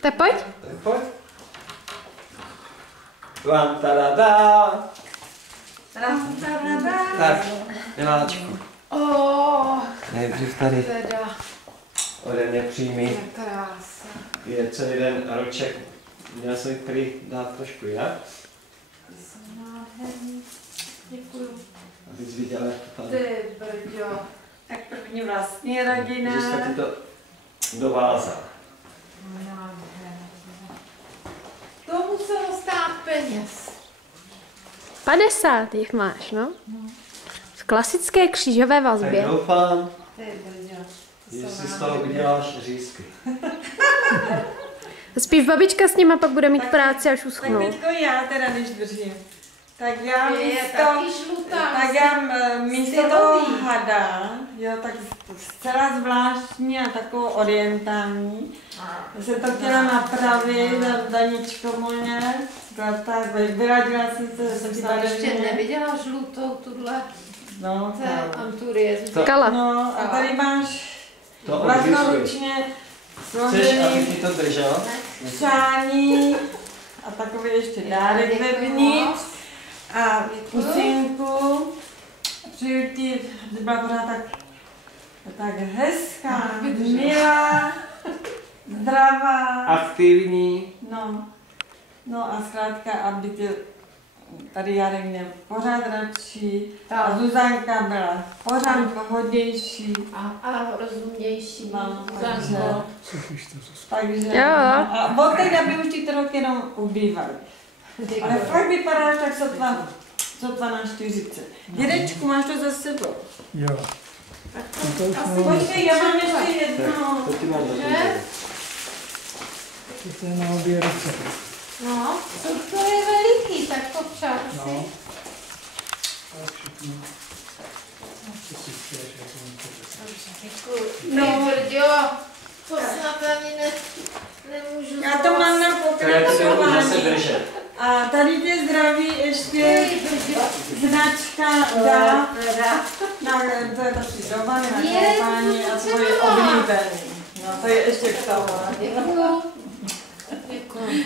Tak pojď. Tak pojď. Vám tada. Tak, Miláčku. Nejdřív tady Teda. ode mě přijmi. Krása. Je celý den roček. Měl jsem prý dát trošku jinak. Děkuju. Abys viděla, jak to tady. Ty brďo. Tak první vlastní rodina. Že jste ti to dovázal. To muselo stát peněz. 50 jich máš, no? V klasické křížové Tak vazbě. doufám, Ty brďo. že si z toho uděláš řízky. Spíš babička s nima pak bude mít Tak- práci, až Tak uschnou. teďko já teda, když držím. Tak já Je místo, taky žlutá. tak já místo stylový. toho hada, jo, tak zcela zvláštní a takovou orientální. Já jsem to chtěla napravit, Daničko moje, tak vyradila jsem se Jsem z tam ještě barevně. neviděla žlutou tuhle. No, To je tak. Anturie. Kala. No a tady máš To odrysuješ. vlastnoručně Chceš, abych složený ti to držel? přání a takový ještě dárek vevnitř a pusinku. Přeju ti, aby byla pořád tak hezká, milá, zdravá. Aktivní. No a zkrátka, aby tě tady Jarek měl pořád radši a Zuzanka byla pořád pohodnější. A rozumnější. No, Zanko. Takže Jo. a od té doby už ty to roky jenom ubývaly. Ale fakt vypadáš tak sotva na 40. Dědečku, máš to za sebou. Jo. Počkej, já mám ještě jedno. To ti mám za Že? To je na obě ruce. No, to je veliký, tak to přát si. No. Tak všechno. Co si přeješ, jak jsem to Děkuju. No. No, brďo, to snad ani nemůžu. Já to mám na To je si ho zase pokračování. držet. A tady tě zdraví ještě Ty brďo. značka dá. Teda. To je taky doba na Je, koupání a to tvoje třeba. oblíbený. No to je ještě k tomu. Děkuju. Děkuju.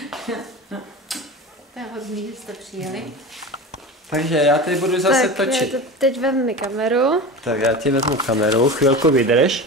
To je hodný, že jste přijeli. Takže já teď budu zase Tak, točit. teď vezmi kameru. Tak já ti vezmu kameru, chvilku vydrž.